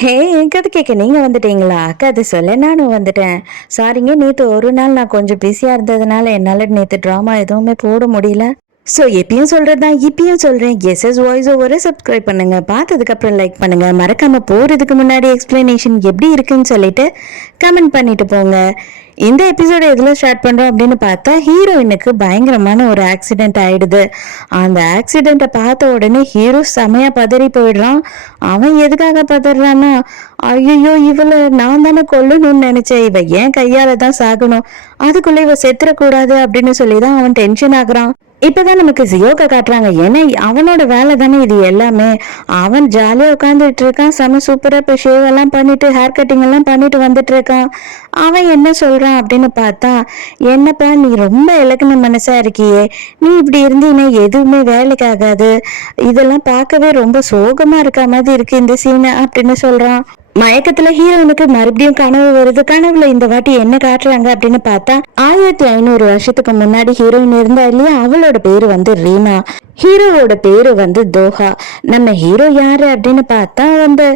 ஹே! கதை கேட்க நீங்க வந்துட்டீங்களா? கதை சொல்ல நானும் வந்துட்டேன். சாரிங்க, நேத்து ஒரு நாள் நான் கொஞ்சம் பிஸியா இருந்ததுனால என்னால நேத்து ட்ராமா எதுவுமே போட முடியல. ஸோ எப்பயும் சொல்றது தான் இப்பயும் சொல்றேன். எஸ்எஸ் வாய்ஸ் ஓவரை சப்ஸ்கிரைப் பண்ணுங்க. பார்த்ததுக்கப்புறம் லைக் பண்ணுங்க. மறக்காம போறதுக்கு முன்னாடி எக்ஸ்பிளனேஷன் எப்படி இருக்குன்னு சொல்லிட்டு கமெண்ட் பண்ணிட்டு போங்க. இந்த எபிசோட எதுல ஸ்டார்ட் பண்றோம் அப்படின்னு பார்த்தா, ஹீரோயினுக்கு பயங்கரமான ஒரு ஆக்சிடென்ட் ஆயிடுது. அந்த ஆக்சிடென்ட்டை பார்த்த உடனே ஹீரோ செமையா பதறி போயிடுறான். அவன் எதுக்காக பதறான்னா, ஐயோ இவளை நான் தானே கொல்லணும்னு நினைச்சேன், இவ ஏன் கையால தான் சாகணும், அதுக்குள்ள இவ செத்துறக்கூடாது அப்படின்னு சொல்லிதான் அவன் டென்ஷன் ஆகுறான். இப்பதான் நமக்கு ஜியோக்க காட்டுறாங்க. ஏன்னா அவனோட வேலை தானே இது எல்லாமே. அவன் ஜாலியா உட்காந்துட்டு இருக்கான், செம சூப்பரா இப்ப ஷேவ் எல்லாம் பண்ணிட்டு ஹேர் கட்டிங் எல்லாம் பண்ணிட்டு வந்துட்டு இருக்கான். அவன் என்ன சொல்றான் அப்படின்னு பார்த்தா, என்னப்பா நீ ரொம்ப இலக்குன மனசா இருக்கியே, நீ இப்படி இருந்தீன்னா எதுவுமே வேலைக்கு ஆகாது, இதெல்லாம் பார்க்கவே ரொம்ப சோகமா இருக்க மாதிரி இருக்கு இந்த சீனை அப்படின்னு சொல்றான். மயக்கத்துல ஹீரோனுக்கு மறுபடியும் கனவு வருது. கனவுல இந்த வாட்டி என்ன காட்டுறாங்க அப்படின்னு பார்த்தா, 1500 வருஷத்துக்கு முன்னாடி ஹீரோயின் இருந்தா இல்லையா, அவளோட பேரு வந்து ரீனா, ஹீரோவோட பேரு வந்து தோஹா. நம்ம ஹீரோ யாரு அப்படின்னு பார்த்தா வந்து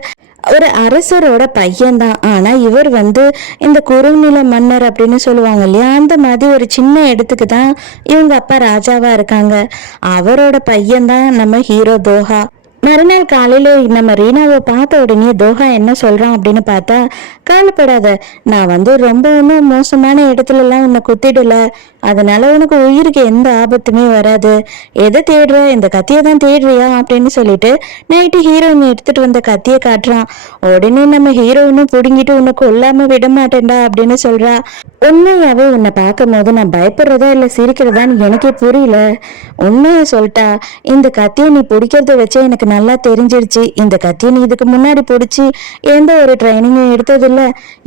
ஒரு அரசரோட பையன்தான். ஆனா இவர் வந்து இந்த குறுநில மன்னர் அப்படின்னு சொல்லுவாங்க இல்லையா, அந்த மாதிரி ஒரு சின்ன இடத்துக்கு தான் இவங்க அப்பா ராஜாவா இருக்காங்க. அவரோட பையன்தான் நம்ம ஹீரோ தோஹா. மறுநாள் காலையில நம்ம ரீனாவை பார்த்த உடனே தோஹா என்ன சொல்றான் அப்படின்னு பார்த்தா, கவலைப்படாத, நான் வந்து ரொம்ப ஒன்றும் மோசமான இடத்துல எல்லாம் உன்னை குத்திடல, அதனால உனக்கு உயிருக்கு எந்த ஆபத்துமே வராது, எதை தேடுற, இந்த கத்தியை தான் தேடுறியா அப்படின்னு சொல்லிட்டு நைட்டு ஹீரோயின் எடுத்துட்டு வந்த கத்தியை காட்டுறான். உடனே நம்ம ஹீரோயினும் புடுங்கிட்டு உன்னை கொல்லாம விட மாட்டேன்டா அப்படின்னு சொல்றா. உண்மையாவே உன்னை பார்க்கும் போது நான் பயப்படுறதா இல்ல சிரிக்கிறதான்னு எனக்கே புரியல, உண்மையை சொல்லிட்டா, இந்த கத்தியை நீ பிடிக்கிறத வச்சே எனக்கு நல்லா தெரிஞ்சிருச்சு, இந்த கத்தியை நீ இதுக்கு முன்னாடி பிடிச்சி எந்த ஒரு ட்ரைனிங்கும் எடுத்ததில்ல,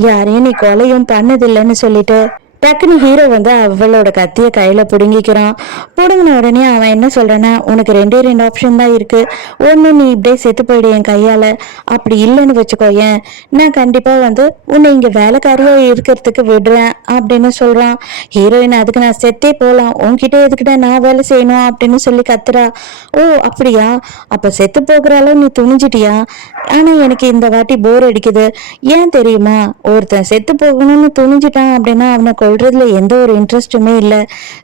யாரையும் நீ கொலையும் பண்ணதில்லைன்னு சொல்லிட்டு டக்குன்னு ஹீரோ வந்து அவளோட கத்திய கையில புடுங்கிக்கிறான். புடுங்கின உடனே அவன் என்ன சொல்றான்னா, உனக்கு ரெண்டே ரெண்டு ஆப்ஷன் தான் இருக்கு, ஒண்ணு நீ இப்படியே செத்து போயிடு என் கையால, அப்படி இல்லைன்னு வச்சுக்கோயேன், நான் கண்டிப்பா வந்து உன்னை இங்க வேலைக்காரியா இருக்கிறதுக்கு விடுறேன் அப்படின்னு சொல்றான். ஹீரோயின் அதுக்கு நான் செத்தே போலாம், உன்கிட்ட எதுக்கிட்ட நான் வேலை செய்யணும் அப்படின்னு சொல்லி கத்துறா. ஓ அப்படியா, அப்ப செத்து போகிற அளவு நீ துணிஞ்சிட்டியா, ஆனா எனக்கு இந்த வாட்டி போர் அடிக்குது, ஏன் தெரியுமா, ஒருத்தன் செத்து போகணும்னு துணிஞ்சிட்டான் அப்படின்னா அவனை கொல்றதுல எந்த ஒரு இன்ட்ரெஸ்ட்டுமே இல்லை,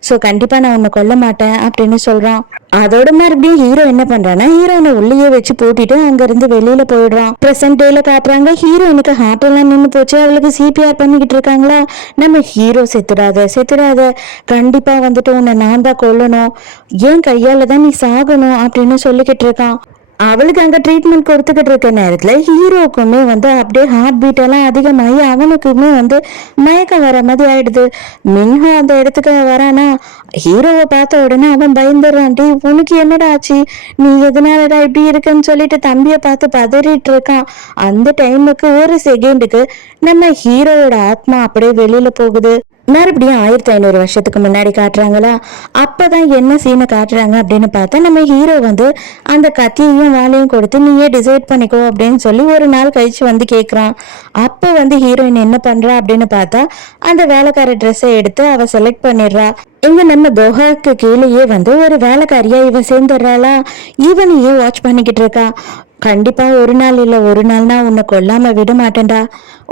ஸோ கண்டிப்பா நான் உன்னை கொல்ல மாட்டேன் அப்படின்னு சொல்றான். அதோட மறுபடியும் ஹீரோ என்ன பண்றான்னா, ஹீரோயினை உள்ளேயே வச்சு பூட்டிட்டு அங்க இருந்து வெளியில போயிடுறான். பிரசன்ட் டேல காட்டுறாங்க, ஹீரோயினுக்கு ஹார்ட் எல்லாம் நின்று போச்சு, அவளுக்கு சிபிஆர் பண்ணிக்கிட்டு இருக்காங்களா. நம்ம ஹீரோ செத்துடாத செத்துடாத, கண்டிப்பா வந்துட்டு உன்னை நான் தான் கொல்லணும், ஏன் கையால தான் நீ சாகணும் அப்படின்னு சொல்லிக்கிட்டு இருக்கான். அவளுக்கு அங்க ட்ரீட்மெண்ட் கொடுத்துக்கிட்டு இருக்க நேரத்துல ஹீரோக்குமே வந்து அப்படியே ஹார்ட் பீட் எல்லாம் அதிகமாகி அவனுக்குமே வந்து மயக்கம் வர மாதிரி ஆயிடுது. மின்ஹா அந்த இடத்துக்கு வரானா, ஹீரோவை பார்த்த உடனே அவன் பயந்துடுறான். டே உனக்கு என்னடா ஆச்சு, நீ எதனாலடா இப்படி இருக்குன்னு சொல்லிட்டு தம்பியை பார்த்து பதறிட்டு இருக்கான். அந்த டைமுக்கு ஒரு செகண்டுக்கு நம்ம ஹீரோவோட ஆத்மா அப்படியே வெளியில போகுது. மறுபடியும் 1500 வருஷத்துக்கு முன்னாடி காட்டுறாங்களா. அப்பதான் என்ன சீனை காட்டுறாங்க அப்படின்னு பார்த்தா, நம்ம ஹீரோ வந்து அந்த கத்தியையும் வாழையும் கொடுத்து நீயே டிசைட் பண்ணிக்கோ அப்படின்னு சொல்லி ஒரு நாள் கழிச்சு வந்து கேட்குறான். அப்போ வந்து ஹீரோயின் என்ன பண்றா அப்படின்னு பார்த்தா, அந்த வேலைக்கார ட்ரெஸ்ஸை எடுத்து அவ செலக்ட் பண்ணிடுறா. இங்க நம்ம தோஹாக்கு கீழேயே வந்து ஒரு வேலைக்காரியா இவன் சேர்ந்துடுறாளா. இவனையே வாட்ச் பண்ணிக்கிட்டு இருக்கா. கண்டிப்பா ஒரு நாள் இல்ல ஒரு நாள்னா உன்னை கொல்லாம விட மாட்டேன்டா,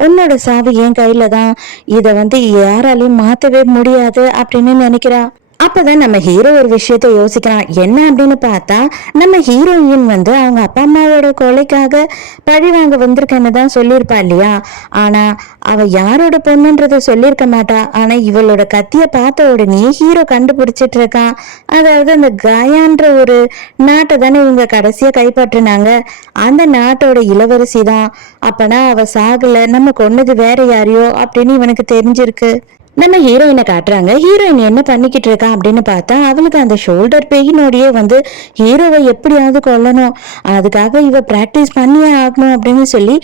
உன்னோட சாவு என் கையில தான், இதை வந்து யாராலையும் மாத்தவே முடியாது அப்படின்னு நினைக்கிறா. அப்பதான் நம்ம ஹீரோ ஒரு விஷயத்த யோசிக்கிறான். என்ன அப்படின்னு பார்த்தா, நம்ம ஹீரோயின் வந்து அவங்க அப்பா அம்மாவோட கொலைக்காக பழி வாங்க வந்திருக்கேன்னு தான் சொல்லியிருப்பா இல்லையா. ஆனா அவ யாரோட பொண்ணுன்றத சொல்லியிருக்க மாட்டா. ஆனா இவளோட கத்திய பார்த்த உடனே ஹீரோ கண்டுபிடிச்சிட்டு இருக்கான். அதாவது அந்த காயான்ற ஒரு நாட்டை தானே இவங்க கடைசியா கைப்பற்றினாங்க, அந்த நாட்டோட இளவரசி தான். அப்பனா அவ சாகல, நம்ம கொன்னது வேற யாரையோ அப்படின்னு இவனுக்கு தெரிஞ்சிருக்கு. நம்ம ஹீரோயினை காட்டுறாங்க. ஹீரோயின் என்ன பண்ணிக்கிட்டு இருக்கா அப்படின்னு பார்த்தா, அவளுக்கு அந்த ஷோல்டர் பெயினோடயே வந்து ஹீரோவை எப்படியாவது கொல்லணும், அதுக்காக இவ பிராக்டிஸ் பண்ணியே ஆகணும் அப்படின்னு சொல்லி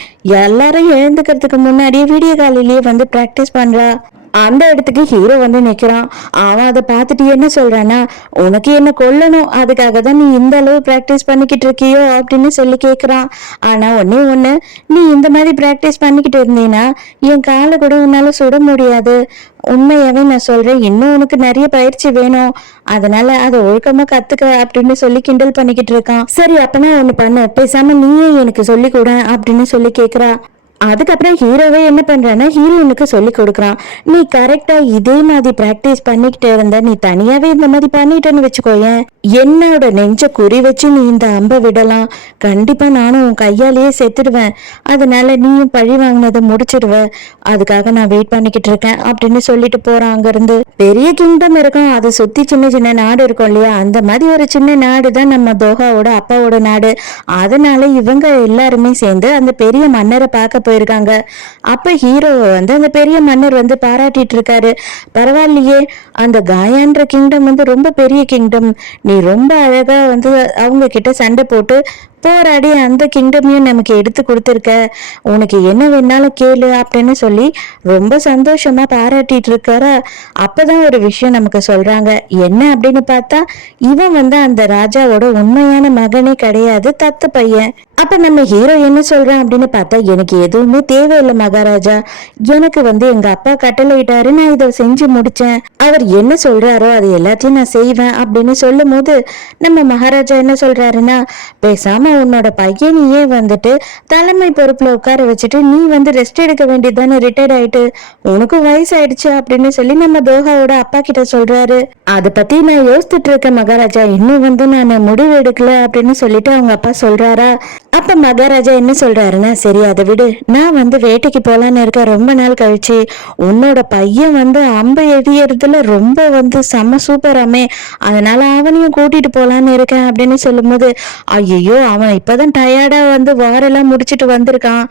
எல்லாரும் எழுந்துக்கிறதுக்கு முன்னாடியே வீடியோ காலிலேயே வந்து பிராக்டிஸ் பண்றா. அந்த இடத்துக்கு ஹீரோ வந்து நிக்கிறான். அவன் அதை பார்த்துட்டு என்ன சொல்றான்னா, உனக்கு என்ன கொல்லணும், அதுக்காக தான் நீ இந்த அளவு பிராக்டிஸ் பண்ணிக்கிட்டு இருக்கியோ அப்படின்னு சொல்லி கேட்குறான். ஆனா ஒன்னே ஒண்ணு, நீ இந்த மாதிரி பிராக்டிஸ் பண்ணிக்கிட்டு இருந்தீன்னா என் காலை கூட உன்னால சுட முடியாது. உண்மையாவே நான் சொல்றேன், இன்னும் உனக்கு நிறைய பயிற்சி வேணும், அதனால அதை ஒழுக்கமா கத்துக்க அப்படின்னு சொல்லி கிண்டல் பண்ணிக்கிட்டு இருக்கான். சரி அப்பனா ஒண்ணு பண்ணு, பேசாம நீயே எனக்கு சொல்லி கொடு அப்படின்னு சொல்லி கேக்குறா. அதுக்கப்புறம் ஹீரோவே என்ன பண்றான்னா ஹீரோயினுக்கு சொல்லி கொடுக்குறான். நீ கரெக்டா இதே மாதிரி பிராக்டிஸ் பண்ணிக்கிட்டே இருந்த, நீ தனியாவே இந்த மாதிரி பண்ணிட்டேன்னு வச்சுக்கோயேன், என்னோட நெஞ்ச குறி வச்சு நீ இந்த அம்பை விடலாம், கண்டிப்பா நானும் உன் கையாலேயே செத்துடுவேன், அதனால நீயும் பழி வாங்கினதை முடிச்சிடுவ, அதுக்காக நான் வெயிட் பண்ணிக்கிட்டு இருக்கேன் அப்படின்னு சொல்லிட்டு போறான். அங்க இருந்து பெரிய கிங்டம் இருக்கும், அதை சுத்தி சின்ன சின்ன நாடு இருக்கும் இல்லையா, அந்த மாதிரி ஒரு சின்ன நாடு தான் நம்ம தோஹாவோட அப்பாவோட நாடு. அதனால இவங்க எல்லாருமே சேர்ந்து அந்த பெரிய மன்னரை பார்க்க போயிருக்காங்க. அப்ப ஹீரோ வந்து அந்த பெரிய மன்னர் வந்து பாராட்டிட்டு இருக்காரு. பரவாயில்லையே, அந்த காயான்ற கிங்டம் வந்து ரொம்ப பெரிய கிங்டம், நீ ரொம்ப அழகா வந்து அவங்க கிட்ட சண்டை போட்டு போராடி அந்த கிங்டமையும் நமக்கு எடுத்து கொடுத்துருக்க, உனக்கு என்ன வேணாலும் கேளு அப்படின்னு சொல்லி ரொம்ப சந்தோஷமா பாராட்டிட்டு இருக்கார. அப்பதான் ஒரு விஷயம் நமக்கு சொல்றாங்க. என்ன அப்படின்னு பார்த்தா, இவன் வந்து அந்த ராஜாவோட உண்மையான மகனே கிடையாது, தத்து பையன். அப்ப நம்ம ஹீரோ என்ன சொல்றான் அப்படின்னு பார்த்தா, எனக்கு எதுவுமே தேவையில்லை மகாராஜா, எனக்கு வந்து எங்க அப்பா கட்டளையிட்டாரு, நான் இதை செஞ்சு முடிச்சேன், அவர் என்ன சொல்றாரோ அது எல்லாத்தையும் நான் செய்வேன் அப்படின்னு சொல்லும் போது நம்ம மகாராஜா என்ன சொல்றாருன்னா, பேசாம உன்னோட பையனையே வந்துட்டு தலைமை பொறுப்புல உட்கார வச்சுட்டு நீ வந்து ரெஸ்ட் எடுக்க வேண்டியதுதானே, ரிட்டையர்ட் ஆயிட்டு உனக்கு வயசாயிடுச்சு அப்படின்னு சொல்லி நம்ம தோஹாவோட அப்பா கிட்ட சொல்றாரு. அதை பத்தி நான் யோசிச்சுட்டு இருக்கேன் மகாராஜா, இன்னும் வந்து நான் முடிவு எடுக்கல அப்படின்னு சொல்லிட்டு அவங்க அப்பா சொல்றாரா. அப்ப மகாராஜா என்ன சொல்றாருன்னா, சரி அதை விடு, நான் வந்து வேட்டைக்கு போலான்னு இருக்கேன் ரொம்ப நாள் கழிச்சு, உன்னோட பையன் வந்து அம்பை எறியறதுல ரொம்ப வந்து செம்ம சூப்பராமே, அதனால அவனையும் கூட்டிட்டு போலான்னு இருக்கேன் அப்படின்னு சொல்லும் போது, ஐயோ அவன் இப்பதான் டயர்டா வந்து வாரெல்லாம் முடிச்சிட்டு வந்திருக்கான்,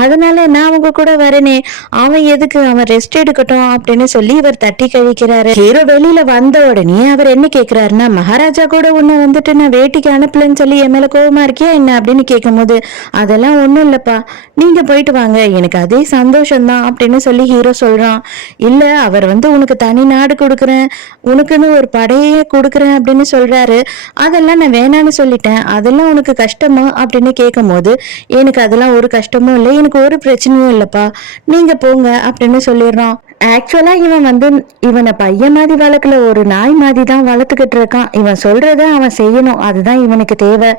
அதனால நான் அவங்க கூட வரனே, அவன் எதுக்கு, அவன் ரெஸ்ட் எடுக்கட்டும் அப்படின்னு சொல்லி இவர் தட்டி கழிக்கிறாரு. ஹீரோ வெளியில வந்த உடனே அவர் என்ன கேக்குறாருன்னா, மகாராஜா கூட உன்னை வந்துட்டு நான் வேட்டைக்கு அனுப்பலன்னு சொல்லி என் மேல கோவமா இருக்கியா என்ன அப்படின்னு கேட்கும் போது, அதெல்லாம் ஒண்ணும் இல்லப்பா, நீங்க போயிட்டு வாங்க, எனக்கு அதே சந்தோஷம்தான் அப்படின்னு சொல்லி ஹீரோ சொல்றான். இல்ல அவர் வந்து உனக்கு தனி நாடு கொடுக்குறேன், உனக்குன்னு ஒரு படையே கொடுக்குறேன் அப்படின்னு சொல்றாரு, அதெல்லாம் நான் வேணான்னு சொல்லிட்டேன், அதெல்லாம் உனக்கு கஷ்டமா அப்படின்னு கேட்கும் போது, எனக்கு அதெல்லாம் ஒரு கஷ்டமும் இல்லை, எனக்கு ஒரு பிரச்சனையும் இல்லப்பா, நீங்க போங்க அப்படின்னு சொல்லிடுறான். ஆக்சுவலா இவன் வந்து இவனை பையன் மாதிரி வளர்க்கல, ஒரு நாய் மாதிரி தான் வளர்த்துக்கிட்டு இருக்கான். இவன் சொல்றத அவன் செய்யணும், அதுதான் இவனுக்கு தேவை.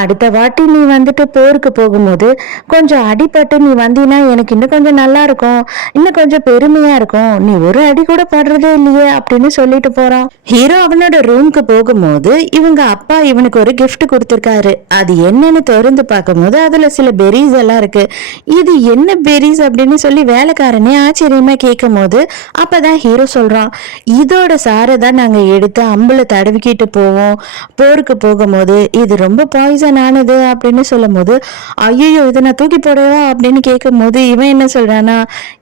அடுத்த வாட்டி நீ வந்துட்டு போருக்கு போகும்போது கொஞ்சம் அடிபட்டு நீ வந்தீன்னா எனக்கு இன்னும் கொஞ்சம் நல்லா இருக்கும், இன்னும் கொஞ்சம் பெருமையா இருக்கும், நீ ஒரு அடி கூட படுறதே இல்லையே அப்படின்னு சொல்லிட்டு போறான். ஹீரோ அவனோட ரூம்க்கு போகும்போது இவங்க அப்பா இவனுக்கு ஒரு கிஃப்ட் கொடுத்திருக்காரு. அது என்னன்னு திறந்து பார்க்கும்போது அதுல சில பெரிஸ் எல்லாம் இருக்கு. இது என்ன பெரிஸ் அப்படின்னு சொல்லி வேலைக்காரனே ஆச்சரியமா கேட்கும் போது அப்பதான் ஹீரோ சொல்றான், இதோட சாரை தான் நாங்க எடுத்து அம்புல தடவிக்கிட்டு போவோம் போருக்கு போகும்போது, இது ரொம்ப பாய்சன் ஆனது அப்படின்னு சொல்லும் போது, ஐயோ இதை நான் தூக்கி போடவா அப்படின்னு கேட்கும் போது இவன் என்ன சொல்றானா,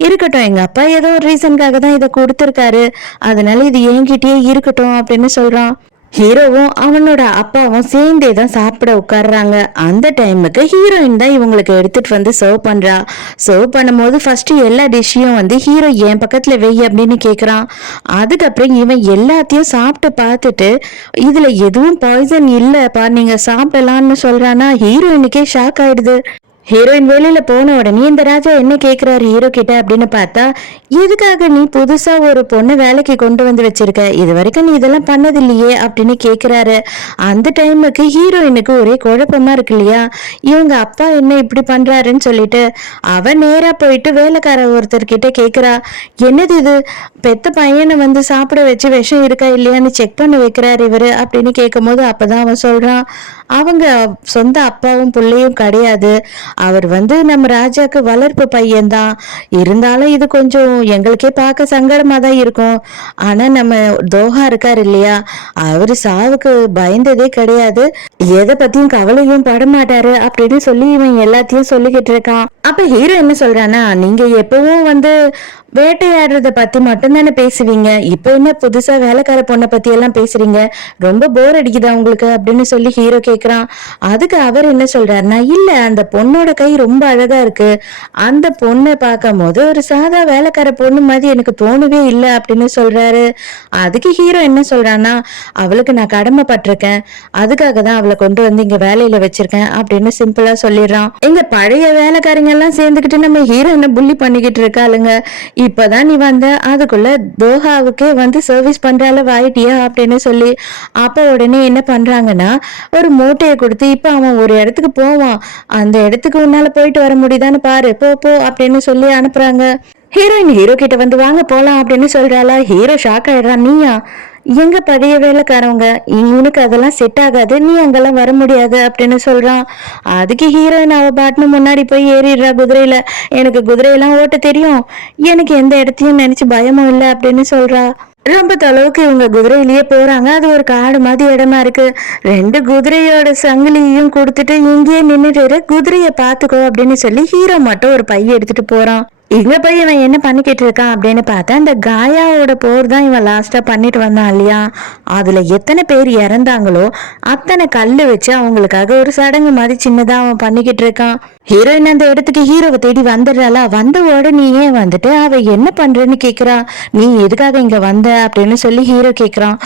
இருக்கட்டும், எங்க அப்பா ஏதோ ஒரு ரீசனுக்காக தான் இதை கொடுத்திருக்காரு, அதனால இது என்கிட்டயே இருக்கட்டும் அப்படின்னு சொல்றான். ஹீரோவும் அவனோட அப்பாவும் சேர்ந்தே தான் சாப்பிட உட்கார்றாங்க. அந்த டைமுக்கு ஹீரோயின் தான் இவங்களுக்கு எடுத்துட்டு வந்து சர்வ் பண்றா. சர்வ் பண்ணும்போது ஃபர்ஸ்ட் எல்லா டிஷ்ஷையும் வந்து ஹீரோ என் பக்கத்துல வெய் அப்படின்னு கேக்குறான். அதுக்கப்புறம் இவன் எல்லாத்தையும் சாப்பிட்டு பார்த்துட்டு இதுல எதுவும் பாய்சன் இல்லப்பா, நீங்க சாப்பிடலாம்னு சொல்றானா. ஹீரோயினுக்கே ஷாக் ஆயிடுது. ஹீரோயின் வெளியில போன உடனே இந்த ராஜா என்ன கேக்குறாரு ஹீரோ கிட்ட அப்படின்னு பார்த்தா, எதுக்காக நீ புதுசா ஒரு பொண்ணு வேலைக்கு கொண்டு வந்து வச்சிருக்க, இது வரைக்கும் நீ இதெல்லாம் பண்ணது இல்லையே அப்படின்னு கேக்குறாரு. அந்த டைமுக்கு ஹீரோயினுக்கு ஒரே குழப்பமா இருக்கு இல்லையா, இவங்க அப்பா என்ன இப்படி பண்றாருன்னு சொல்லிட்டு அவன் நேரா போயிட்டு வேலைக்கார ஒருத்தர் கிட்ட கேக்குறா, என்னது இது, பெத்த பையனை வந்து சாப்பிட வச்சு விஷம் இருக்கா இல்லையான்னு செக் பண்ண வைக்கிறாரு இவரு அப்படின்னு கேட்கும் போது அப்பதான் அவன் சொல்றான், அவங்க சொந்த அப்பாவும் பிள்ளையும் கிடையாது, அவர் வந்து நம்ம ராஜாக்கு வளர்ப்பு பையன்தான், இருந்தாலும் இது கொஞ்சம் எங்களுக்கே பார்க்க சங்கடமா தான் இருக்கும், ஆனா நம்ம தோஹா இருக்காரு இல்லையா, அவரு சாவுக்கு பயந்ததே கிடையாது, எதை பத்தியும் கவலையும் படமாட்டாரு அப்படின்னு சொல்லி இவன் எல்லாத்தையும் சொல்லிக்கிட்டு இருக்கான். அப்ப ஹீரோ என்ன சொல்றானா, நீங்க எப்பவும் வந்து வேட்டையாடுறத பத்தி மட்டும் தானே பேசுவீங்க, இப்ப என்ன புதுசா வேலைக்கார பொண்ணை பத்தி எல்லாம் பேசுறீங்க, ரொம்ப போர் அடிக்குதா உங்களுக்கு அப்படின்னு சொல்லி ஹீரோ கேக்குறான். அதுக்கு அவர் என்ன சொல்றாருன்னா, இல்ல அந்த பொண்ணோட கை ரொம்ப அழகா இருக்கு, அந்த பொண்ணை பார்க்கும் போது ஒரு சாதா வேலைக்கார பொண்ணு மாதிரி எனக்கு தோணவே இல்லை அப்படின்னு சொல்றாரு. அதுக்கு ஹீரோ என்ன சொல்றான்னா, அவளுக்கு நான் கடமைப்பட்டிருக்கேன், அதுக்காக தான் அவளை கொண்டு வந்து இங்க வேலையில வச்சிருக்கேன் அப்படின்னு சிம்பிளா சொல்லிடுறான். எங்க பழைய வேலைக்காரங்க எல்லாம் சேர்ந்துக்கிட்டு நம்ம ஹீரோயினை புள்ளி பண்ணிக்கிட்டு இருக்காளுங்க, இப்பதான் நீ வந்த அதுக்குள்ள தோஹாவுக்கே வந்து சர்வீஸ் பண்ற அளவு ஆயிட்டியா அப்படின்னு சொல்லி, அப்ப உடனே என்ன பண்றாங்கன்னா, ஒரு மூட்டையை கொடுத்து இப்ப அவன் ஒரு இடத்துக்கு போவான், அந்த இடத்துக்கு உன்னால போயிட்டு வர முடியுதான்னு பாரு, போ போ அப்படின்னு சொல்லி அனுப்புறாங்க. ஹீரோயின் ஹீரோ கிட்ட வந்து வாங்க போலாம் அப்படின்னு சொல்றாளா. ஹீரோ ஷாக் ஆயிடுறான். நீயா? எங்க பழைய வேலைக்காரவங்க, உனக்கு அதெல்லாம் செட் ஆகாது, நீ அங்கெல்லாம் வர முடியாது அப்படின்னு சொல்றான். அதுக்கு ஹீரோயின் அவ பாட்டுன்னு முன்னாடி போய் ஏறிடுறா குதிரையில. எனக்கு குதிரையெல்லாம் ஓட்ட தெரியும், எனக்கு எந்த இடத்தையும் நினைச்சு பயமும் இல்லை அப்படின்னு சொல்றா. ரொம்ப தொலைவுக்கு இவங்க குதிரையிலேயே போறாங்க. அது ஒரு காடு மாதிரி இடமா இருக்கு. ரெண்டு குதிரையோட சங்கிலியையும் கொடுத்துட்டு இங்கேயே நின்னுட்டு குதிரைய பாத்துக்கோ அப்படின்னு சொல்லி ஹீரோ மட்டும் ஒரு பைய எடுத்துட்டு போறான். இங்க போய் இவன் என்ன பண்ணிக்கிட்டு இருக்கான் அப்படின்னு பார்த்தா, இந்த காயாவோட போர் தான் இவன் லாஸ்டா பண்ணிட்டு வந்தான் இல்லையா, அதுல எத்தனை பேர் இறந்தாங்களோ அத்தனை கல்லு வச்சு அவங்களுக்காக ஒரு சடங்கு மாதிரி சின்னதா அவன் பண்ணிக்கிட்டு இருக்கான். ஹீரோயின் அந்த இடத்துக்கு ஹீரோவை தேடி வந்துடுறாளா. வந்த உடனேயே வந்துட்டு அவ என்ன பண்றன்னு கேக்குறா. நீ எதுக்காக இங்க வந்த அப்படின்னு சொல்லி ஹீரோ கேக்குறான்.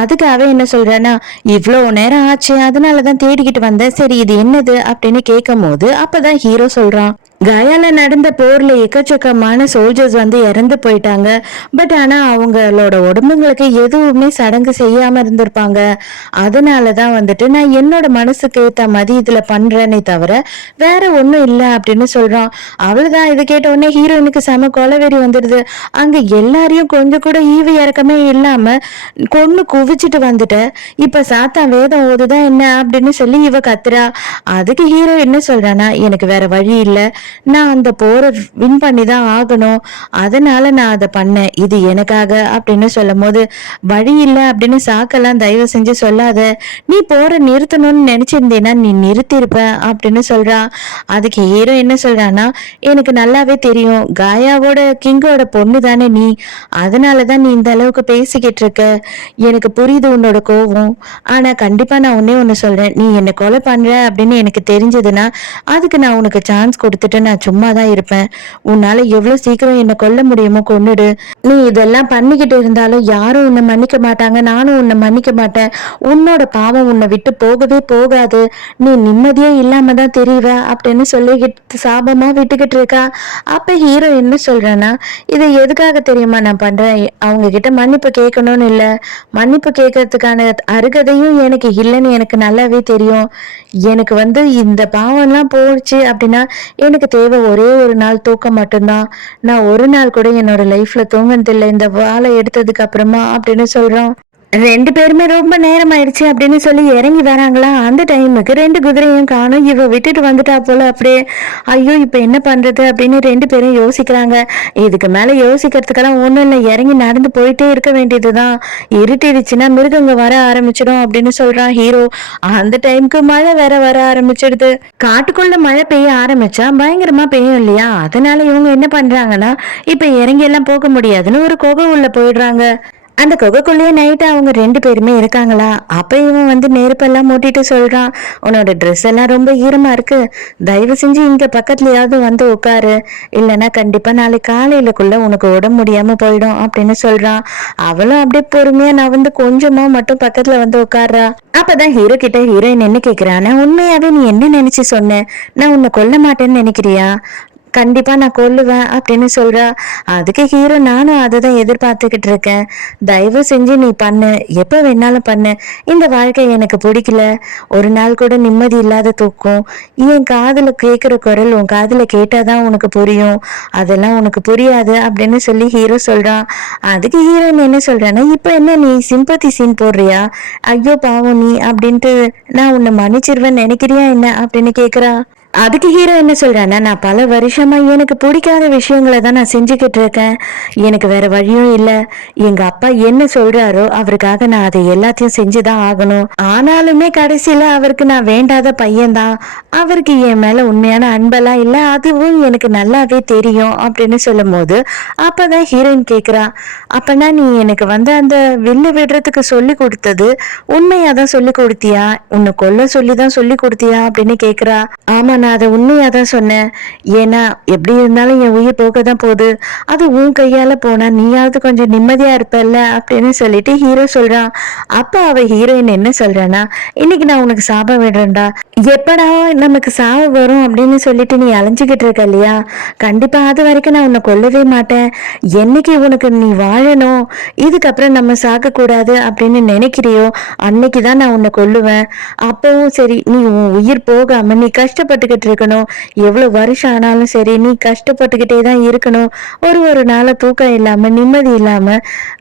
அதுக்கு அவ என்ன சொல்றான்னா, இவ்வளவு நேரம் ஆச்சு அதனாலதான் தேடிக்கிட்டு வந்தேன், சரி இது என்னது அப்படின்னு கேட்கும் போது அப்பதான் ஹீரோ சொல்றான், கயால நடந்த போர்ல எக்கச்சக்கமான சோல்ஜர்ஸ் வந்து இறந்து போயிட்டாங்க. பட் ஆனா அவங்களோட உடம்புங்களுக்கு எதுவுமே சடங்கு செய்யாம இருந்திருப்பாங்க, அதனாலதான் வந்துட்டு நான் என்னோட மனசுக்கு ஏத்த மாதிரி இதுல பண்றேனே தவிர வேற ஒண்ணும் இல்லை அப்படின்னு சொல்றான். அவ்வளவுதான். இது கேட்ட உடனே ஹீரோயினுக்கு செம கொலவெறி வந்துடுது. அங்க எல்லாரையும் கொஞ்சம் கூட ஈவு இறக்கமே இல்லாம கொன்னு குவிச்சிட்டு வந்துட்ட, இப்ப சாத்தா வேதம் ஓதுதான் என்ன அப்படின்னு சொல்லி இவ கத்துறா. அதுக்கு ஹீரோ என்ன சொல்றானா, எனக்கு வேற வழி இல்லை, நான் அந்த போரை வின் பண்ணி தான் ஆகணும், அதனால நான் அதை பண்ணேன், இது எனக்காக அப்படின்னு சொல்லும் போது, வழி இல்லை அப்படின்னு சாக்கெல்லாம் தயவு செஞ்சு சொல்லாத, நீ போற நிறுத்தணும்னு நினைச்சிருந்தேன்னா நீ நிறுத்திருப்ப அப்படின்னு சொல்றா. அதுக்கு ஹீரோ என்ன சொல்றான்னா, எனக்கு நல்லாவே தெரியும், காயாவோட கிங்கோட பொண்ணு தானே நீ, அதனாலதான் நீ இந்த அளவுக்கு பேசிக்கிட்டு இருக்க, எனக்கு புரியுது உன்னோட கோவம், ஆனா கண்டிப்பா நான் ஒன்னே ஒண்ணு சொல்றேன், நீ என்ன கொலை பண்ற அப்படின்னு எனக்கு தெரிஞ்சதுன்னா அதுக்கு நான் உனக்கு சான்ஸ் கொடுத்துட்டு நான் சும்மா தான் இருப்பேன், உன்னால எவ்வளவு சீக்கிரம் என்ன கொல்ல முடியுமோ கொன்னுடு, நீ இதெல்லாம் பண்ணிக்கிட்டு இருந்தாலும் யாரும் உன்னை மன்னிக்க மாட்டாங்க, நானும் உன்னை மன்னிக்க மாட்டேன், உன்னோட பாவம் உன்னை விட்டு போகவே போகாது, நீ நிம்மதியே இல்லாம தான் தெரியவ அப்படின்னு சொல்லிக்கிட்டு சாபமா விட்டுக்கிட்டு இருக்கா. அப்ப ஹீரோ என்ன சொல்றேன்னா, இதை எதுக்காக தெரியுமா நான் பண்றேன், அவங்க கிட்ட மன்னிப்பு கேட்கணும்னு இல்லை, மன்னிப்பு கேட்கறதுக்கான அருகதையும் எனக்கு இல்லைன்னு எனக்கு நல்லாவே தெரியும், எனக்கு வந்து இந்த பாவம்லாம் போச்சு அப்படின்னா எனக்கு தேவை ஒரே ஒரு நாள் தூக்கம் மட்டும்தான், நான் ஒரு நாள் கூட என்னோட லைஃப்ல தூங்கினதில்லை இந்த வாழை எடுத்ததுக்கு அப்புறமா அப்படின்னு சொல்றோம். ரெண்டு பேருமே ரொம்ப நேரம் ஆயிடுச்சு அப்படின்னு சொல்லி இறங்கி வராங்களா. அந்த டைமுக்கு ரெண்டு குதிரையும் காணும், இவ விட்டுட்டு வந்துட்டா போல. அப்படியே ஐயோ இப்ப என்ன பண்றது அப்படின்னு ரெண்டு பேரும் யோசிக்கிறாங்க. இதுக்கு மேல யோசிக்கிறதுக்கெல்லாம் ஒண்ணும் இல்லை, இறங்கி நடந்து போயிட்டே இருக்க வேண்டியதுதான், இருட்டிடுச்சுன்னா மிருகங்க வர ஆரம்பிச்சிடும் அப்படின்னு சொல்றான் ஹீரோ. அந்த டைமுக்கு மழை வேற வர ஆரம்பிச்சிடுது. காட்டுக்குள்ள மழை பெய்ய ஆரம்பிச்சா பயங்கரமா பெய்யும் இல்லையா, அதனால இவங்க என்ன பண்றாங்கன்னா, இப்ப இறங்கி எல்லாம் போக முடியாதுன்னு ஒரு குகை உள்ள போயிடுறாங்க. அந்த குகைக்குள்ளேயே நைட்டு அவங்க ரெண்டு பேருமே இருக்காங்களா. அப்ப இவன் வந்து நெருப்பெல்லாம் மூட்டிட்டு சொல்றான், உன்னோட ட்ரெஸ் எல்லாம் ரொம்ப ஈரமா இருக்கு, தயவு செஞ்சு இங்க பக்கத்துலயாவது வந்து உட்காரு, இல்லைன்னா கண்டிப்பா நாளைக்கு காலையிலக்குள்ள உனக்கு உடம்பு முடியாம போயிடும் அப்படின்னு சொல்றான். அவளும் அப்படியே பொறுமையா நான் வந்து கொஞ்சமா மட்டும் பக்கத்துல வந்து உட்கார்றா. அப்பதான் ஹீரோ கிட்ட ஹீரோயின் என்ன கேக்குறான்னா, உண்மையாவே நீ என்ன நினைச்சு சொன்ன, நான் உன்னை கொல்ல மாட்டேன்னு நினைக்கிறியா, கண்டிப்பா நான் கொல்லுவேன் அப்படின்னு சொல்றா. அதுக்கு ஹீரோ, நானும் அதை தான் எதிர்பார்த்துக்கிட்டு இருக்கேன், தயவு செஞ்சு நீ பண்ணு, எப்ப வேணாலும் பண்ணு, இந்த வாழ்க்கை எனக்கு பிடிக்கல, ஒரு நாள் கூட நிம்மதி இல்லாத தூக்கம், என் காதுல கேட்கிற குரல் உன் காதுல கேட்டாதான் உனக்கு புரியும், அதெல்லாம் உனக்கு புரியாது அப்படின்னு சொல்லி ஹீரோ சொல்றான். அதுக்கு ஹீரோயின் என்ன சொல்றான்னா, இப்ப என்ன நீ சிம்பத்தி சீன் போடுறியா, ஐயோ பாவம் நீ அப்படின்ட்டு நான் உன்னை மன்னிச்சிருவேன்னு நினைக்கிறியா என்ன அப்படின்னு கேக்குறா. அதுக்கு ஹீரோ என்ன சொல்றான்னா, நான் பல வருஷமா எனக்கு பிடிக்காத விஷயங்களை தான் நான் செஞ்சுக்கிட்டு இருக்கேன். எனக்கு வேற வழியும் இல்ல. எங்க அப்பா என்ன சொல்றாரோ அவருக்காக நான் அதை எல்லாத்தையும் செஞ்சுதான் ஆகணும். ஆனாலுமே கடைசியில அவருக்கு நான் வேண்டாத பையன்தான். அவருக்கு என் மேல உண்மையான அன்பெல்லாம் இல்ல. அதுவும் எனக்கு நல்லாவே தெரியும் அப்படின்னு சொல்லும்போது, அப்பதான் ஹீரோயின் கேக்குறா, அப்பனா நீ எனக்கு வந்து அந்த வில்லு விடுறதுக்கு சொல்லி கொடுத்தது உண்மையாதான் சொல்லி கொடுத்தியா? உன்னை கொல்ல சொல்லிதான் சொல்லி கொடுத்தியா அப்படின்னு கேக்குறா. ஆமா, நான் அதை உண்மையா தான் சொன்னேன். ஏன்னா எப்படி இருந்தாலும் என் உயிர் போக தான் போகுது. அது உன் கையால போனா நீயாவது கொஞ்சம் நிம்மதியா இருப்பல்ல அப்படின்னு சொல்லிட்டு ஹீரோ சொல்றான். அப்ப அவ ஹீரோயின் என்ன சொல்றானா, இன்னைக்கு நான் உனக்கு சாபம் விடுறேன்டா. எப்படா நமக்கு சாவு வரும் அப்படின்னு சொல்லிட்டு நீ அலைஞ்சுக்கிட்டு இருக்க இல்லையா, கண்டிப்பா அது வரைக்கும் நான் உன்னை கொல்லவே மாட்டேன். என்னைக்கு உனக்கு நீ வாழணும், இதுக்கப்புறம் நம்ம சாக கூடாது அப்படின்னு நினைக்கிறியோ அன்னைக்குதான் நான் உன்னை கொல்லுவேன். அப்பவும் சரி, நீ உன் உயிர் போகாம நீ கஷ்டப்பட்டுக்கிட்டு இருக்கணும். எவ்வளவு வருஷம் ஆனாலும் சரி நீ கஷ்டப்பட்டுக்கிட்டே தான் இருக்கணும். ஒரு நாள தூக்கம் இல்லாம நிம்மதி இல்லாம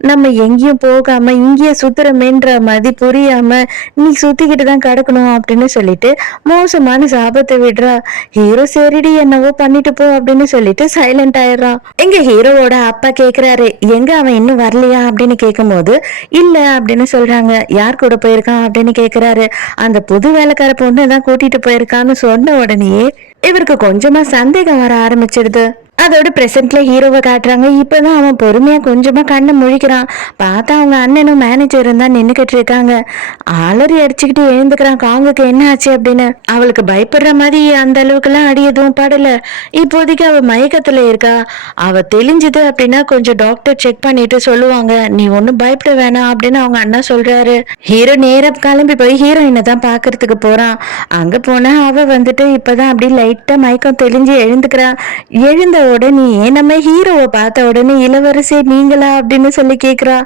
நம்ம எங்கேயும் போகாம இங்கேயே சுத்துறமேன்ற மாதிரி புரியாம நீ சுத்திக்கிட்டு தான் கிடக்கணும் அப்படின்னு சொல்லிட்டு மோசமான சாபத்தை விடுறா. ஹீரோ சரிடி என்னவோ பண்ணிட்டு போ அப்படின்னு சொல்லிட்டு சைலண்ட் ஆயிடுறான். எங்க ஹீரோவோட அப்பா கேக்குறாரு, எங்க அவன் இன்னும் வரலையா அப்படின்னு கேட்கும் போது இல்ல அப்படின்னு சொல்றாங்க. யார் கூட போயிருக்கான் அப்படின்னு கேக்குறாரு. அந்த புது வேலைக்கார பொண்ணு தான் கூட்டிட்டு போயிருக்கான்னு சொன்ன உடனேயே இவருக்கு கொஞ்சமா சந்தேகம் வர ஆரம்பிச்சிடுது. அதோட பிரசன்ட்ல ஹீரோவை காட்டுறாங்க. இப்பதான் அவன் பொறுமையா கொஞ்சமா கண்ணை முழிக்கிறான். பார்த்தா அவங்க அண்ணனும் மேனேஜரும் தான் நின்னுக்கிட்டு இருக்காங்க. அலறி அடிச்சுக்கிட்டு எழுந்துக்கிறான். காங்குக்கு என்ன ஆச்சு அப்படின்னு. அவளுக்கு பயப்படுற மாதிரி அந்த அளவுக்கு எல்லாம் அடி எதுவும் படல. இப்போதைக்கு அவ மயக்கத்துல இருக்கா. அவ தெளிஞ்சது அப்படின்னா கொஞ்சம் டாக்டர் செக் பண்ணிட்டு சொல்லுவாங்க, நீ ஒன்னும் பயப்பட வேணாம் அப்படின்னு அவங்க அண்ணா சொல்றாரு. ஹீரோ நேரா கிளம்பி போய் ஹீரோயினை தான் பாக்குறதுக்கு போறான். அங்க போனா அவ வந்துட்டு இப்பதான் அப்படி லைட்டா மயக்கம் தெளிஞ்சு எழுந்துக்கிறான். எழுந்த உடனே நம்ம ஹீரோவை பார்த்த உடனே இளவரசி நீங்களா அப்படின்னு சொல்லி கேக்குறா.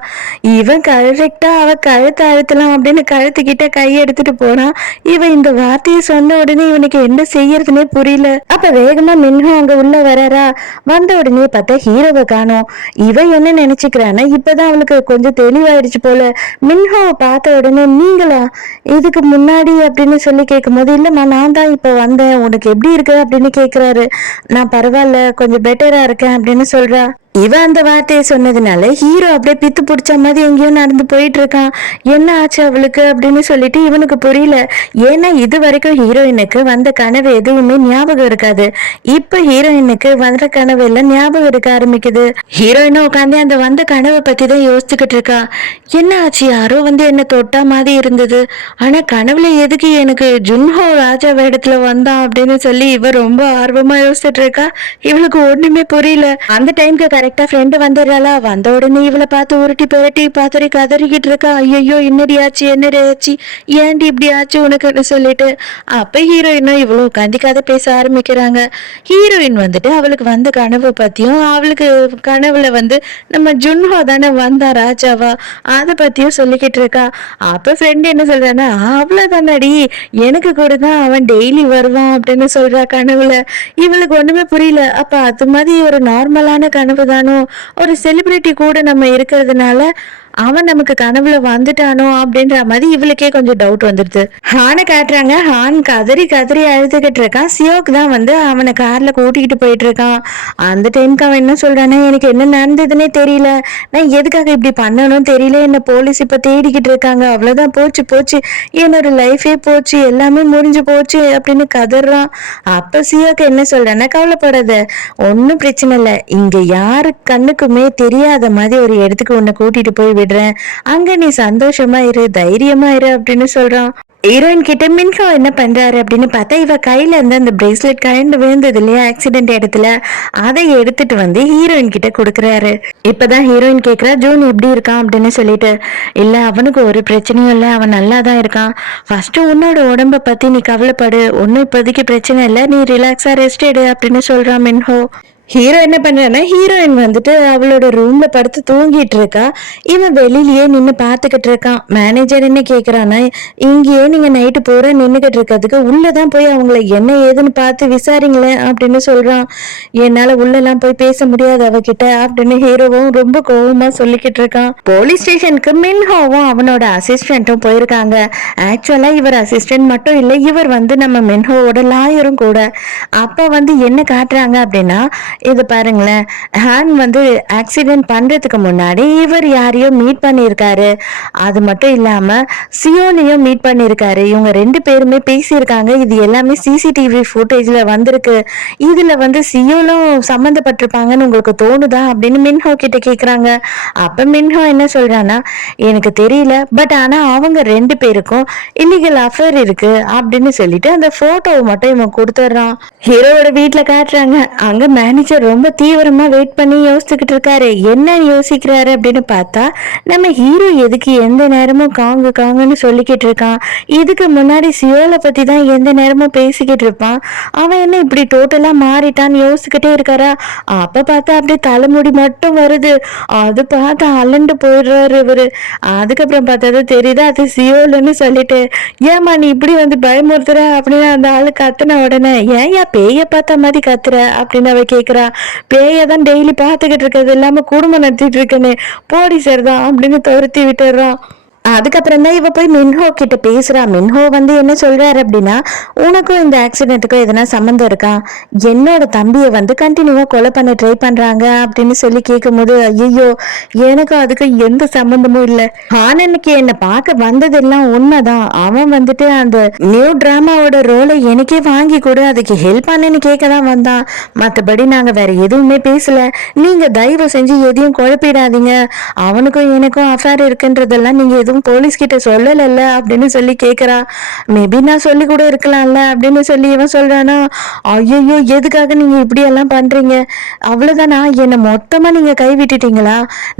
இவன் கரெக்டா அவ கழுத்து அழுத்தலாம் அப்படின்னு கழுத்துக்கிட்ட கை எடுத்துட்டு போறான். இவன் இந்த வார்த்தையை சொன்ன உடனே இவனுக்கு என்ன செய்யறதுன்னே புரியல. அப்ப வேகமா மின்ஹோ அங்க உள்ள வரறா. வந்த உடனே பார்த்தா ஹீரோவை காணோம். இவன் என்ன நினைச்சுக்கிறான்னா இப்பதான் அவளுக்கு கொஞ்சம் தெளிவாயிடுச்சு போல. மின்ஹோவை பார்த்த உடனே நீங்களா இதுக்கு முன்னாடி அப்படின்னு சொல்லி கேட்கும் போது, இல்லம்மா நான் தான் இப்ப வந்தேன், உனக்கு எப்படி இருக்கு அப்படின்னு கேக்குறாரு. நான் பரவாயில்ல, கொஞ்சம் பெட்டரா இருக்கேன் அப்படின்னு சொல்றா. இவ அந்த வார்த்தையை சொன்னதுனால ஹீரோ அப்படியே பித்து பிடிச்ச மாதிரி எங்கேயோ நடந்து போயிட்டு இருக்கான். என்ன ஆச்சு அவளுக்கு அப்படின்னு சொல்லிட்டு இவனுக்கு புரியல. ஏன்னா இது வரைக்கும் ஹீரோயினுக்கு வந்த கனவு எதுவுமே ஞாபகம் இருக்காது. இப்ப ஹீரோயினுக்கு வந்த கனவு எல்லாம் ஞாபகம் இருக்க ஆரம்பிக்குது. ஹீரோயினும் உட்காந்து அந்த வந்த கனவை பத்தி தான் யோசிச்சுக்கிட்டு இருக்கா. என்ன ஆச்சு, யாரோ வந்து என்ன தொட்டா மாதிரி இருந்தது. ஆனா கனவுல எதுக்கு எனக்கு ஜுன்ஹோ ராஜா வேடத்துல வந்தான் அப்படின்னு சொல்லி இவ ரொம்ப ஆர்வமா யோசிச்சுட்டு இருக்கா. இவளுக்கு ஒண்ணுமே புரியல. அந்த டைம்க்கு கரெக்டா ஃப்ரெண்டு வந்துடுறாளா. வந்த உடனே இவளை பார்த்து உருட்டி பெரட்டி பார்த்துட்டு கதறிக்கிட்டு இருக்கா. ஐயோ என்னடி ஆச்சு ஏன்டி இப்படி ஆச்சு உனக்குன்னு சொல்லிட்டு. அப்ப ஹீரோயினும் இவ்வளவு உட்காந்து கதை பேச ஆரம்பிக்கிறாங்க. ஹீரோயின் வந்துட்டு அவளுக்கு வந்த கனவு பத்தியும், அவளுக்கு கனவுல வந்து நம்ம ஜுன்ஹோ தானே வந்தா ராஜாவா, அதை பத்தியும் சொல்லிக்கிட்டு இருக்கா. அப்ப ஃப்ரெண்ட் என்ன சொல்றான்னா, அவ்வளவுதானடி, எனக்கு கூட தான் அவன் டெய்லி வருவான் அப்படின்னு சொல்றா கனவுல. இவளுக்கு ஒண்ணுமே புரியல. அப்ப அது மாதிரி ஒரு நார்மலான கனவு தானோ, ஒரு செலிபிரிட்டி கூட நம்ம இருக்கிறதுனால அவன் நமக்கு கனவுல வந்துட்டானோ அப்படின்ற மாதிரி இவளுக்கே கொஞ்சம் டவுட் வந்துடுது. ஹானை காட்டுறாங்க. ஹான் கதறி கதறி அழுதுகிட்டு இருக்கான். சியோக் தான் வந்து அவனை கார்ல கூட்டிக்கிட்டு போயிட்டு இருக்கான். அந்த டைமுக்கு அவன் என்ன சொல்றானா, எனக்கு என்ன நடந்ததுன்னே தெரியல, நான் எதுக்காக இப்படி பண்ணணும் தெரியல, என்ன போலீஸ் இப்ப தேடிக்கிட்டு இருக்காங்க, அவ்வளவுதான் போச்சு போச்சு, என்னோட லைஃபே போச்சு, எல்லாமே முடிஞ்சு போச்சு அப்படின்னு கதறான். அப்ப சியோக் என்ன சொல்றானா, கவலைப்படாத, ஒன்னும் பிரச்சனை இல்லை, இங்க யாரு கண்ணுக்குமே தெரியாத மாதிரி ஒரு இடத்துக்கு உன்னை கூட்டிட்டு போய் விடுறேன், அங்க நீ சந்தோஷமா இரு, தைரியமா இரு அப்படின்னு சொல்றான். ஹீரோயின் கிட்ட மின்ஹோ என்ன பண்றாரு அப்படின்னு பார்த்தா, இவ கையில இருந்து அந்த பிரேஸ்லெட் கழண்டு விழுந்தது இல்லையா ஆக்சிடென்ட் இடத்துல, அதை எடுத்துட்டு வந்து ஹீரோயின் கிட்ட கொடுக்குறாரு. இப்பதான் ஹீரோயின் கேக்குறா, ஜூன் எப்படி இருக்கான் அப்படின்னு சொல்லிட்டு. இல்ல, அவனுக்கு ஒரு பிரச்சனையும் இல்லை, அவன் நல்லா தான் இருக்கான். ஃபர்ஸ்ட் உன்னோட உடம்ப பத்தி நீ கவலைப்படு, ஒன்னும் இப்போதைக்கு பிரச்சனை இல்லை, நீ ரிலாக்ஸா ரெஸ்ட் எடு அப்படின்னு சொல்றான் மின்ஹோ. ஹீரோ என்ன பண்றான்னா, ஹீரோயின் வந்துட்டு அவளோட ரூம்ல படுத்து தூங்கிட்டு இருக்கா. இவன் வெளியிலயே நின்னு பாத்துக்கிட்டு இருக்கான். மேனேஜர் என்ன கேக்குறான்னா, இங்கேயே நீங்க நைட்டு பூரா நின்னுகிட்டு இருக்கிறதுக்கு உள்ளதான் போய் அவங்கள என்ன ஏதுன்னு பார்த்து விசாரிங்களேன் அப்படின்னு சொல்றான். என்னால உள்ளலாம் போய் பேச முடியாது அவகிட்ட அப்படின்னு ஹீரோவும் ரொம்ப கோவமா சொல்லிக்கிட்டு இருக்கான். போலீஸ் ஸ்டேஷனுக்கு மின்ஹோவும் அவனோட அசிஸ்டன்ட்டும் போயிருக்காங்க. ஆக்சுவலா இவர் அசிஸ்டன்ட் மட்டும் இல்ல, இவர் வந்து நம்ம மின்ஹோவோட லாயரும் கூட. அப்ப வந்து என்ன காட்டுறாங்க அப்படின்னா, இது பாருங்களேன், ஹான் வந்து ஆக்சிடென்ட் பண்றதுக்கு முன்னாடி இவர் யாரையோ மீட் பண்ணியிருக்காரு. அது மட்டும் இல்லாம சியோனையும் மீட் பண்ணியிருக்காரு. இவங்க 2 பேருமே பேசியிருக்காங்க. இது எல்லாமே சிசிடிவி ஃபுட்டேஜ்ல வந்திருக்கு. இதுல வந்து சியோலும் சம்மந்தப்பட்டிருப்பாங்கன்னு உங்களுக்கு தோணுதா அப்படின்னு மின்ஹோ கிட்ட கேக்குறாங்க. அப்ப மின்ஹோ என்ன சொல்றான்னா, எனக்கு தெரியல, பட் ஆனா அவங்க 2 பேருக்கும் இல்லீகல் அஃபேர் இருக்கு அப்படின்னு சொல்லிட்டு அந்த போட்டோவை மட்டும் இவன் கொடுத்துட்றான். ஹீரோவோட வீட்டுல காட்டுறாங்க. அங்க மேனேஜர் ரொம்ப தீவிரமா வெயிட் பண்ணி யோசிச்சுக்கிட்டு இருக்காரு. என்ன யோசிக்கிறாரு அப்படின்னு பார்த்தா, நம்ம ஹீரோ எதுக்கு எந்த நேரமும் காங்கு காங்குன்னு சொல்லிக்கிட்டு இருக்கான். இதுக்கு முன்னாடி சியோல பத்தி தான் எந்த நேரமும் பேசிக்கிட்டு இருப்பான். அவன் என்ன இப்படி டோட்டலா மாறிட்டான்னு யோசிச்சுக்கிட்டே இருக்காரா. அப்ப பார்த்தா அப்படியே தலைமுடி மட்டும் வருது. அது பார்த்து அலண்டு போயிடுறாரு இவரு. அதுக்கப்புறம் பார்த்தா தெரியுது அது சியோலன்னு சொல்லிட்டு, ஏமா நீ இப்படி வந்து பயமுறுத்துற அப்படின்னு அந்த ஆளு கத்துன உடனே, ஏன் பேய பார்த்த மாதிரி கத்துற அப்படின்னு அவ கேக்குறா. பேயதான் டெய்லி பார்த்துக்கிட்டு இருக்கிறது இல்லாம குடும்பம் நடத்திட்டு இருக்கேன்னு, போடி சரிதான் அப்படின்னு துரத்தி விட்டுறான். அதுக்கப்புறம் தான் இவ போய் மின்ஹோ கிட்ட பேசுறா. மின்ஹோ வந்து என்ன சொல்றாரு அப்படின்னா, உனக்கும் இந்த ஆக்சிடென்ட்டுக்கும் எதனா சம்மந்தம் இருக்கா? என்னோட தம்பியை வந்து கண்டினியூவா கொலை பண்ண ட்ரை பண்றாங்க அப்படின்னு சொல்லி கேட்கும் போது, ஐயோ எனக்கும் அதுக்கு எந்த சம்மந்தமும் இல்லை. ஆனனுக்கு என்னை பார்க்க வந்ததெல்லாம் உண்மைதான். அவன் வந்துட்டு அந்த நியூ டிராமாவோட ரோலை எனக்கே வாங்கி கொடு, அதுக்கு ஹெல்ப் பண்ணேன்னு கேட்க தான் வந்தான். மற்றபடி நாங்க வேற எதுவுமே பேசல. நீங்க தயவு செஞ்சு எதையும் குழப்பிடாதீங்க. அவனுக்கும் எனக்கும் அஃபேர் இருக்குன்றதெல்லாம் நீங்க எதுவும் போலீஸ் கிட்ட சொல்லல அப்படின்னு சொல்லி கேக்குறா. மேபி நான் சொல்லி கூட இருக்கலாம்ல அப்படின்னு சொல்லி இவன் சொல்றானா. ஐயோ எதுக்காக நீங்க இப்படி எல்லாம் பண்றீங்க? அவ்வளவுதானா, என்னை மொத்தமா நீங்க கை விட்டுட்டீங்களா?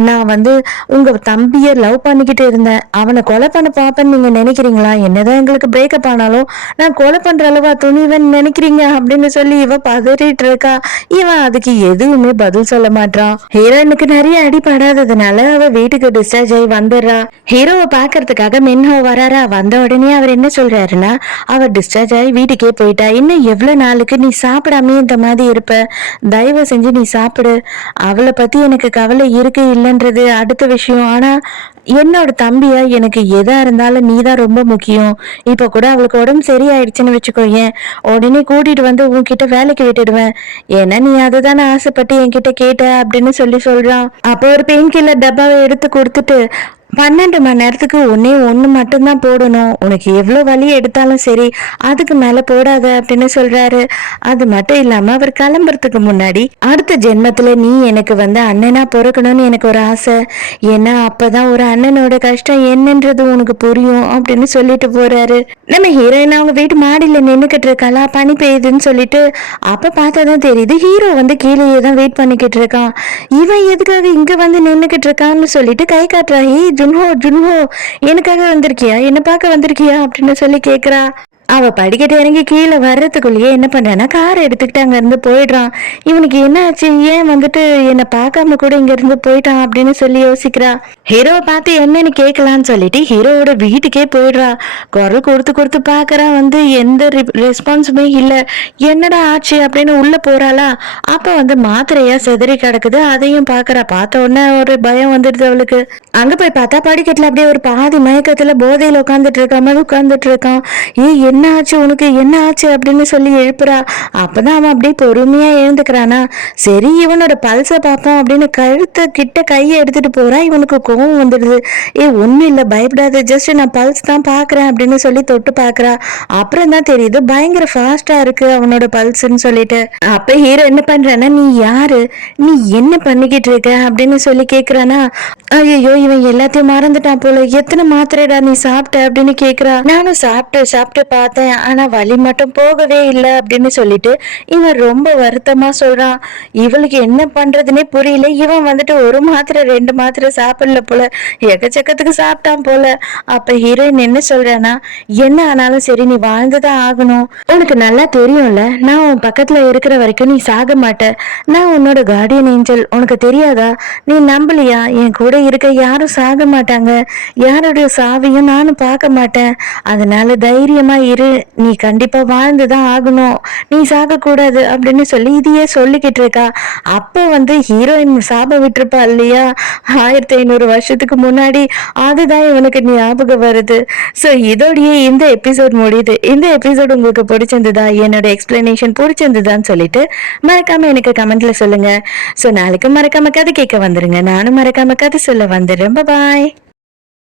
நான் வந்து உங்க தம்பிய லவ் பண்ணிக்கிட்டு இருந்தேன். அவனை கொலை பண்ண பாப்பேன்னு நீங்க நினைக்கிறீங்களா? என்னதான் எங்களுக்கு பிரேக்கப் ஆனாலும் நான் கொலை பண்ற அளவா துணிவன் நினைக்கிறீங்க அப்படின்னு சொல்லி இவ பதறிட்டு இருக்கா. இவன் அதுக்கு எதுவுமே பதில் சொல்ல மாட்டான். ஹீரோனுக்கு நிறைய அடிபடாததுனால அவ வீட்டுக்கு டிஸ்சார்ஜ் ஆகி வந்துடுறா. ஹீரோவை பாக்குறதுக்காக மின்ஹோ வராரா. வந்த உடனே அவர் என்ன சொல்றாருன்னா, அவர் டிஸ்சார்ஜ் ஆகி வீட்டுக்கே போயிட்டா. இன்னும் எவ்வளவு நாளுக்கு நீ சாப்பிடாமே இந்த மாதிரி இருப்ப? தயவு செஞ்சு நீ சாப்பிடு. அவளை பத்தி எனக்கு கவலை இருக்கு இல்லைன்றது அடுத்த விஷயம். ஆனா என்னோட தம்பியா எனக்கு எதா இருந்தாலும் நீ தான் ரொம்ப முக்கியம். இப்ப கூட அவளுக்கு உடம்பு சரியாயிடுச்சுன்னு வச்சுக்கோயேன், உடனே கூட்டிட்டு வந்து உன்கிட்ட வேலைக்கு விட்டுடுவேன். ஏன்னா நீ அதுதானே ஆசைப்பட்டு என்கிட்ட கேட்ட அப்படின்னு சொல்லி சொல்றான். அப்போ ஒரு பெயின் கில்லர் டப்பாவை எடுத்து கொடுத்துட்டு, 12 மணி நேரத்துக்கு ஒன்னே ஒண்ணு மட்டும்தான் போடணும். உனக்கு எவ்வளவு வலி எடுத்தாலும் சரி, அதுக்கு மேல போடாத அப்படின்னு சொல்றாரு. அது மட்டும் இல்லாம அவர் கிளம்புறதுக்கு முன்னாடி, அடுத்த ஜென்மத்துல நீ எனக்கு வந்து அண்ணனா பிறக்கணும்னு எனக்கு ஒரு ஆசை. ஏன்னா அப்பதான் ஒரு அண்ணனோட கஷ்டம் என்னன்றது உனக்கு புரியும் அப்படின்னு சொல்லிட்டு போறாரு. நம்ம ஹீரோயின் அவங்க வீட்டு மாடியில நின்னுக்கிட்டு இருக்காளா, பனி பெய்யுதுன்னு சொல்லிட்டு. அப்ப பார்த்தாதான் தெரியுது ஹீரோ வந்து கீழேயே தான் வெயிட் பண்ணிக்கிட்டு இருக்கான். இவன் எதுக்காக இங்க வந்து நின்னுக்கிட்டு இருக்கான்னு சொல்லிட்டு கை காட்டுறா. ஜுன்ஹோ ஜுன்ஹோ எனக்காக வந்திருக்கியா, என்ன பார்க்க வந்திருக்கியா அப்படின்னு சொல்லி கேக்குறா. அவ படிக்கட்டு இறங்கி கீழே வர்றதுக்குள்ளேயே என்ன பண்றான்னா, கார் எடுத்துக்கிட்டு அங்க இருந்து போயிடுறான். இவனுக்கு என்ன ஆச்சு, ஏன் வந்துட்டு என்னை பார்க்காம கூட இங்க இருந்து போயிட்டான் அப்படின்னு சொல்லி யோசிக்கிறா. ஹீரோவை பார்த்து என்னன்னு கேட்கலான்னு சொல்லிட்டு ஹீரோவோட வீட்டுக்கே போயிடுறா. குரல் கொடுத்து கொடுத்து பாக்குறா, வந்து எந்த ரெஸ்பான்ஸுமே இல்ல. என்னடா ஆச்சு அப்படின்னு உள்ள போறாளா. அப்ப வந்து மாத்திரையா செதறி கிடக்குது. அதையும் பாக்குறா. பார்த்த உடனே ஒரு பயம் வந்துடுது அவளுக்கு. அங்க போய் பார்த்தா படிக்கட்டுல அப்படியே ஒரு பாதி மயக்கத்துல போதையில உட்காந்துட்டு இருக்க மாதிரி உட்காந்துட்டு இருக்கான். என்ன ஆச்சு உனக்கு, என்ன ஆச்சு அப்படின்னு சொல்லி எழுப்புறா. அப்பதான் அவன் அப்படியே பொறுமையா எழுந்துக்கிறானா. சரி இவனோட பல்ச பார்ப்போம் அப்படின்னு கழுத்து கிட்ட கையை எடுத்துட்டு போறா. இவனுக்கு கோவம் வந்துடுது. ஒண்ணும் இல்ல, பயப்படாது, ஜஸ்ட் நான் பல்ஸ் தான் பாக்குறேன் அப்படின்னு சொல்லி தொட்டு பாக்குறா. அப்புறம் தான் தெரியுது பயங்கர ஃபாஸ்டா இருக்கு அவனோட பல்ஸ்ன்னு சொல்லிட்டு. அப்ப ஹீரோ என்ன பண்றானா, நீ யாரு, நீ என்ன பண்ணிக்கிட்டு இருக்க அப்படின்னு சொல்லி கேக்குறானா. ஐயோ இவன் எல்லாத்தையும் மறந்துட்டான் போல. எத்தனை மாத்திரைடா நீ சாப்பிட்ட அப்படின்னு கேக்குறா. நானும் சாப்பிட்டு பார்த்தேன், ஆனா வலி மட்டும் போகவே இல்லை அப்படின்னு சொல்லிட்டு இவன் ரொம்ப வருத்தமா சொல்றான். இவளுக்கு என்ன பண்றதுன்னே புரியல. இவன் வந்துட்டு ஒரு மாத்திரை 2 மாத்திரை சாப்பிடல போல, எக்கச்சக்கத்துக்கு சாப்பிட்டான் போல. அப்ப ஹீரோயின் என்ன சொல்றானா, என்ன ஆனாலும் சரி நீ வாழ்ந்துதான் ஆகணும். உனக்கு நல்லா தெரியும்ல, நான் உன் பக்கத்துல இருக்கிற வரைக்கும் நீ சாக மாட்ட. நான் உன்னோட கார்டியன் ஏஞ்சல், உனக்கு தெரியாதா? நீ நம்பலையா? என் கூட இருக்க யாரும் சாக மாட்டாங்க, யாருடைய சாவையும் நானும் பார்க்க மாட்டேன். அதனால தைரியமா இரு, நீ கண்டிப்பா வாழ்ந்துதான் ஆகணும், நீ சாக கூடாது அப்படின்னு சொல்லி இதையே சொல்லிக்கிட்டு இருக்கா. அப்போ ஹீரோயின் சாப விட்டுருப்பா இல்லையா 1500 வருஷத்துக்கு முன்னாடி, அதுதான் இவனுக்கு ஞாபகம் வருது. ஸோ இதோடய இந்த எபிசோட் முடியுது. இந்த எபிசோட் உங்களுக்கு பிடிச்சிருந்ததா, என்னோட எக்ஸ்பிளனேஷன் பிடிச்சிருந்ததான்னு சொல்லிட்டு மறக்காம எனக்கு கமெண்ட்ல சொல்லுங்க. ஸோ நாளைக்கு மறக்காம கதை கேட்க வந்துருங்க. நானும் மறக்காம கதை சொல்ல வந்துடுறேன். பாய்.